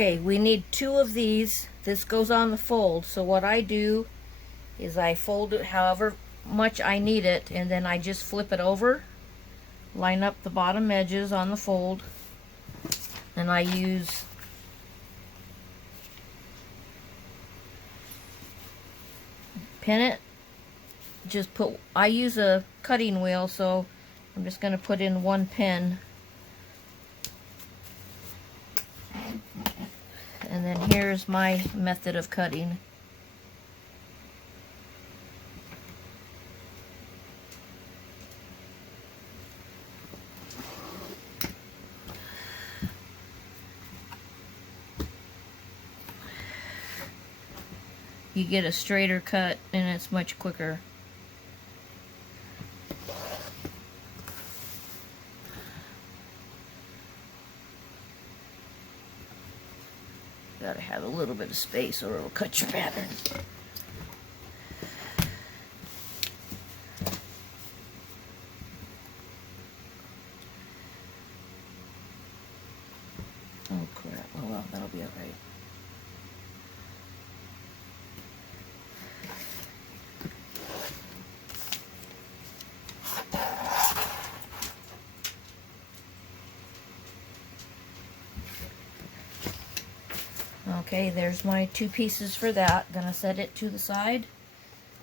Okay, we need 2 of these. This goes on the fold, so what I do is I fold it however much I need it, and then I just flip it over, line up the bottom edges on the fold, and I use pin it. I use a cutting wheel, so I'm just going to put in 1 pin. And then here's my method of cutting. You get a straighter cut and it's much quicker. Gotta have a little bit of space or it'll cut your pattern. Oh crap, oh well, that'll be alright. Okay, there's my 2 pieces for that. Gonna set it to the side,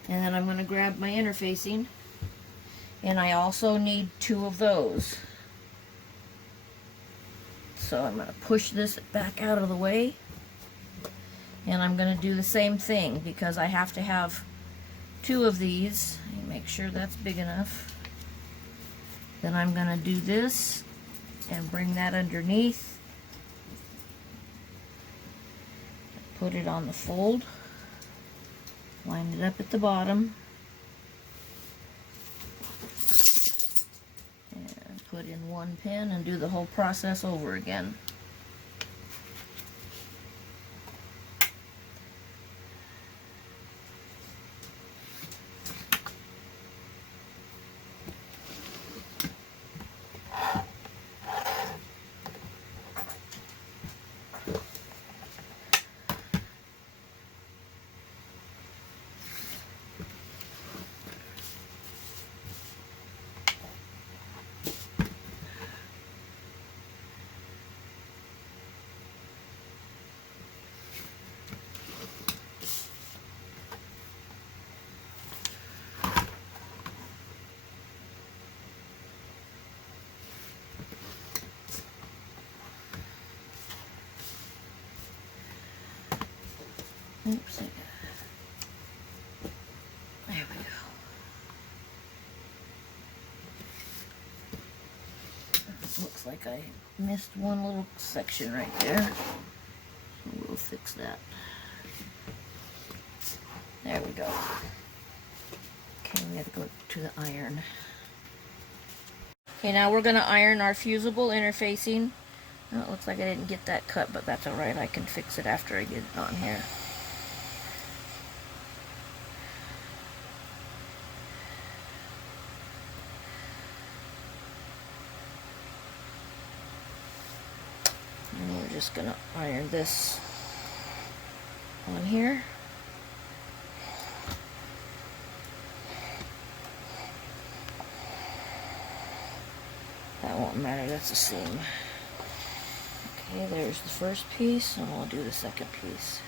and then I'm gonna grab my interfacing, and I also need 2 of those. So I'm gonna push this back out of the way, and I'm gonna do the same thing because I have to have 2 of these. Make sure that's big enough. Then I'm gonna do this and bring that underneath. Put it on the fold, line it up at the bottom, and put in 1 pin and do the whole process over again. Oops, there we go. Looks like I missed one little section right there. So we'll fix that. There we go. Okay, we have to go to the iron. Okay, now we're going to iron our fusible interfacing. Oh, it looks like I didn't get that cut, but that's alright. I can fix it after I get it on here. And we're just going to iron this on here. That won't matter, that's a seam. Okay, there's the first piece, and we'll do the second piece.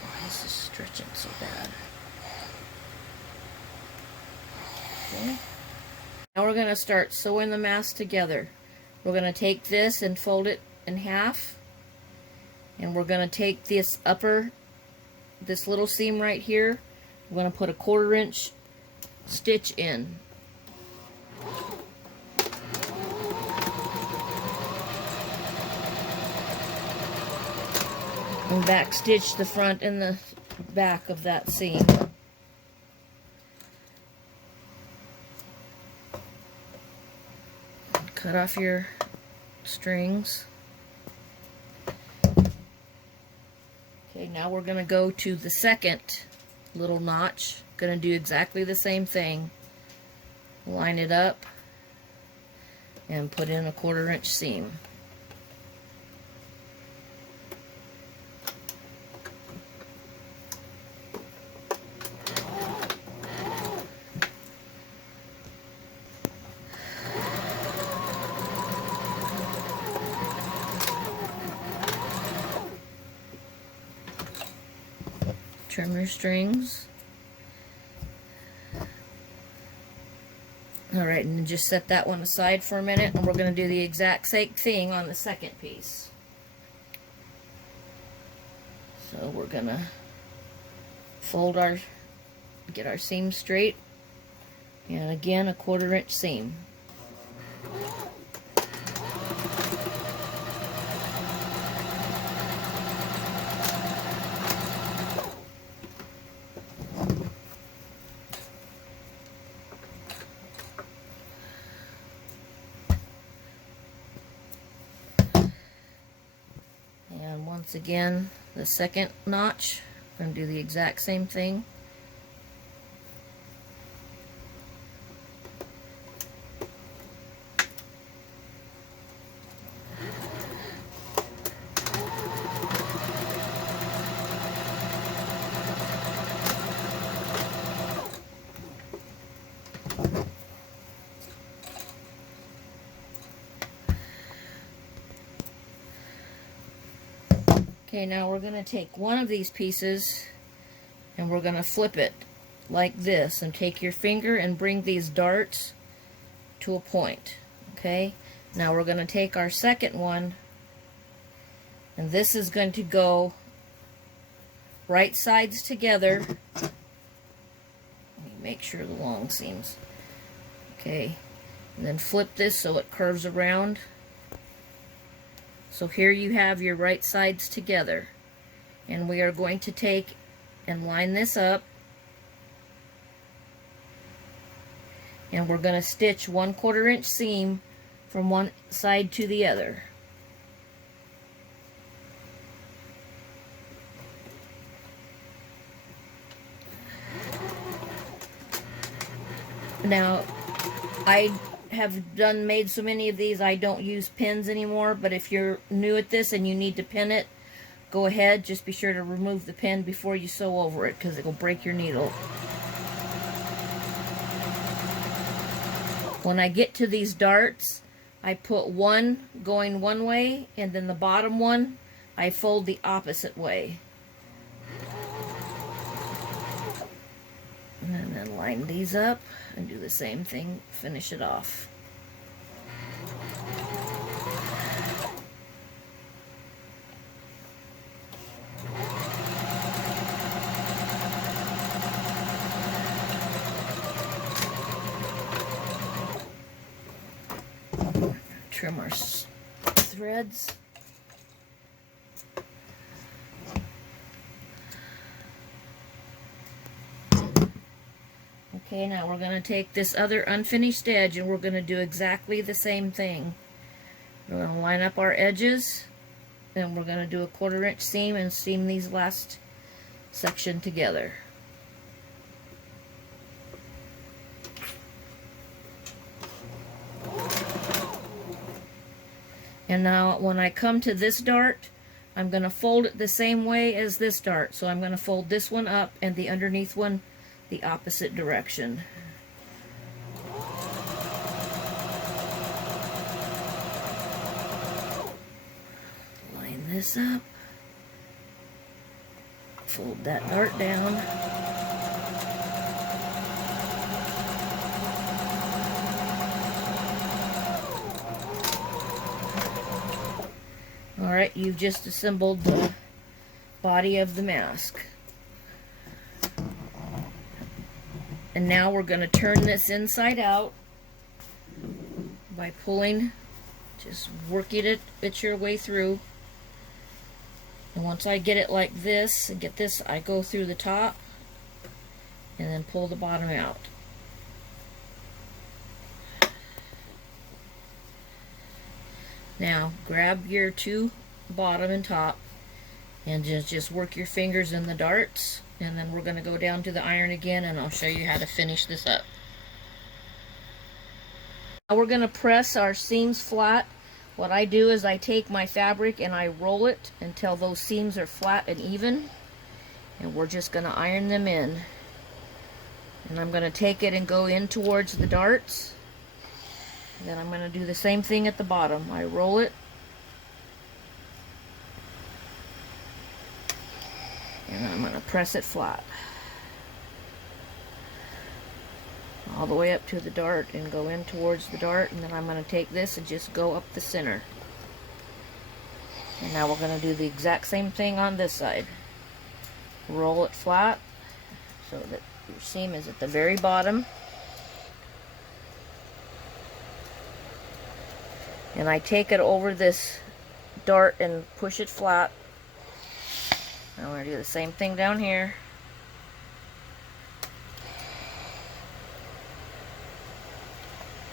Oh, this is stretching so bad. Okay. Now we're going to start sewing the mask together. We're going to take this and fold it in half, and we're going to take this little seam right here, we're going to put a 1/4 inch stitch in. And back stitch the front and the back of that seam. cut off your strings. Okay, now we're going to go to the second little notch. Going to do exactly the same thing. Line it up and put in a 1/4 inch seam. Trim your strings. Alright, and just set that one aside for a minute, and we're going to do the exact same thing on the second piece. So we're going to get our seam straight, and again a 1/4 inch seam. And once again, the second notch, I'm going to do the exact same thing. Okay, now we're going to take one of these pieces and we're going to flip it like this, and take your finger and bring these darts to a point. Okay, now we're going to take our second one, and this is going to go right sides together. Let me make sure the long seams. Okay, and then flip this so it curves around. So here you have your right sides together, and we are going to take and line this up, and we're going to stitch 1/4 inch seam from one side to the other. Now, I have made so many of these, I don't use pins anymore, but if you're new at this and you need to pin it, go ahead. Just be sure to remove the pin before you sew over it, because it will break your needle. When I get to these darts, I put one going one way, and then the bottom one I fold the opposite way. And then line these up and do the same thing, finish it off. Trim our threads. Okay, now we're going to take this other unfinished edge and we're going to do exactly the same thing. We're going to line up our edges, and we're going to do a 1/4 inch seam and seam these last section together. And now when I come to this dart, I'm going to fold it the same way as this dart. So I'm going to fold this one up and the underneath one the opposite direction. Line this up. Fold that dart down. Alright, you've just assembled the body of the mask. And now we're going to turn this inside out by pulling, just working it your way through. And once I get it like this, and get this, I go through the top and then pull the bottom out. Now grab your two bottom and top and just work your fingers in the darts, and then we're going to go down to the iron again and I'll show you how to finish this up. Now we're going to press our seams flat. What I do is I take my fabric and I roll it until those seams are flat and even, and we're just going to iron them in. And I'm going to take it and go in towards the darts. Then I'm going to do the same thing at the bottom. I roll it and I'm going to press it flat all the way up to the dart and go in towards the dart, and then I'm going to take this and just go up the center. And now we're going to do the exact same thing on this side. Roll it flat so that your seam is at the very bottom. And I take it over this dart and push it flat. I'm going to do the same thing down here.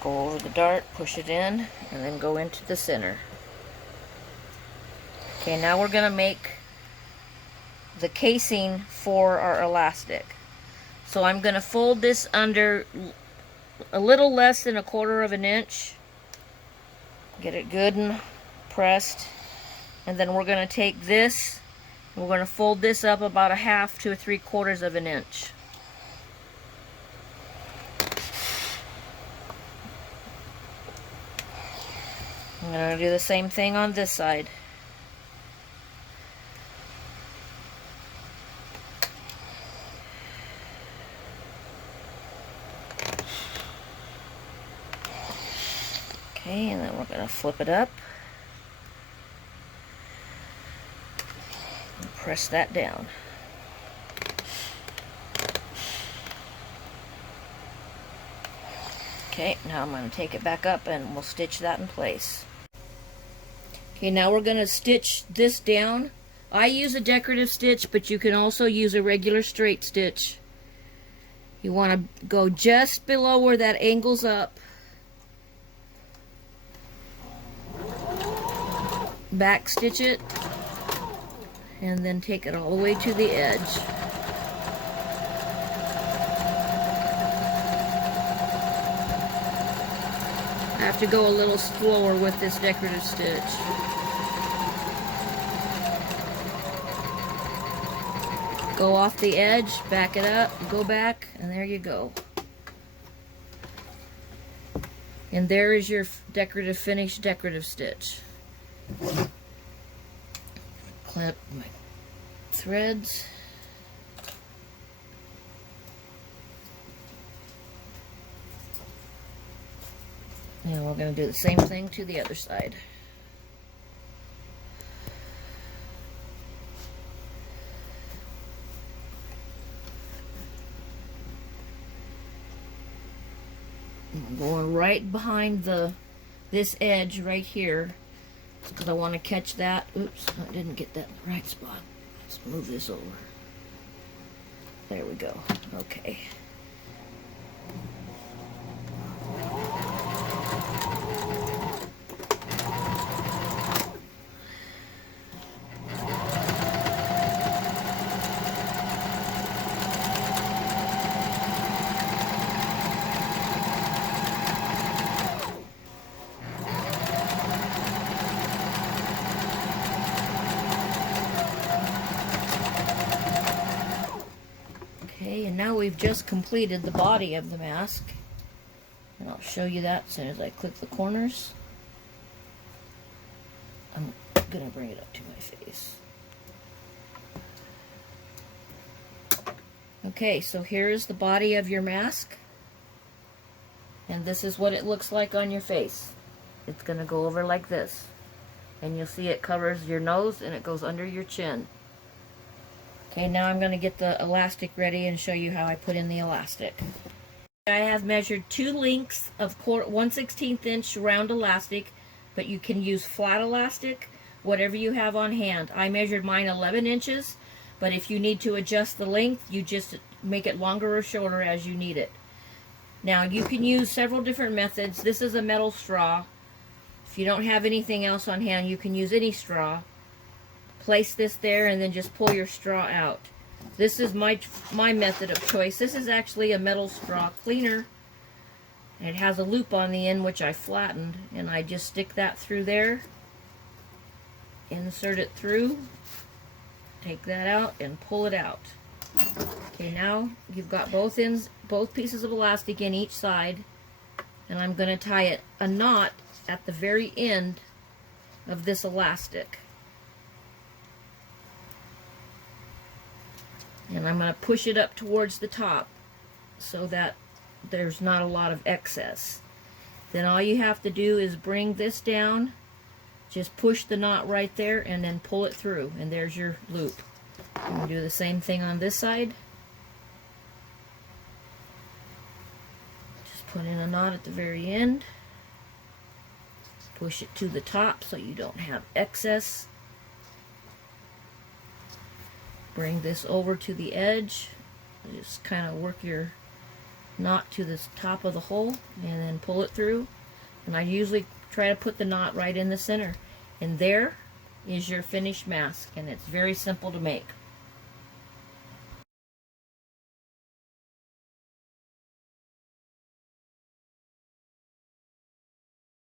Go over the dart, push it in, and then go into the center. Okay, now we're going to make the casing for our elastic. So I'm going to fold this under a little less than 1/4 of an inch. Get it good and pressed. And then we're going to take this, and we're going to fold this up about 1/2 to 3/4 of an inch. I'm going to do the same thing on this side. Okay, and then we're going to flip it up and press that down. Okay, now I'm going to take it back up and we'll stitch that in place. Okay, now we're going to stitch this down. I use a decorative stitch, but you can also use a regular straight stitch. You want to go just below where that angles up. Back stitch it, and then take it all the way to the edge. I have to go a little slower with this decorative stitch. Go off the edge, back it up, go back, and there you go. And there is your decorative finished decorative stitch. Clip my threads. And we're going to do the same thing to the other side. I'm going right behind this edge right here, because I want to catch that. Oops, I didn't get that in the right spot. Let's move this over. There we go. Okay. Okay, and now we've just completed the body of the mask. And I'll show you that as soon as I click the corners. I'm going to bring it up to my face. Okay, so here's the body of your mask. And this is what it looks like on your face. It's going to go over like this. And you'll see it covers your nose and it goes under your chin. Okay, now I'm going to get the elastic ready and show you how I put in the elastic. I have measured 2 lengths of 1/16 inch round elastic, but you can use flat elastic, whatever you have on hand. I measured mine 11 inches, but if you need to adjust the length, you just make it longer or shorter as you need it. Now, you can use several different methods. This is a metal straw If you don't have anything else on hand, you can use any straw. Place this there and then just pull your straw out. This is my method of choice. This is actually a metal straw cleaner. It has a loop on the end which I flattened, and I just stick that through there, insert it through, take that out and pull it out. Okay, now you've got both ends, both pieces of elastic in each side, and I'm going to tie a knot at the very end of this elastic. And I'm going to push it up towards the top so that there's not a lot of excess. Then all you have to do is bring this down, just push the knot right there, and then pull it through, and there's your loop. And we do the same thing on this side. Just put in a knot at the very end, push it to the top so you don't have excess. Bring this over to the edge, just kind of work your knot to the top of the hole and then pull it through. And I usually try to put the knot right in the center. And there is your finished mask, and it's very simple to make.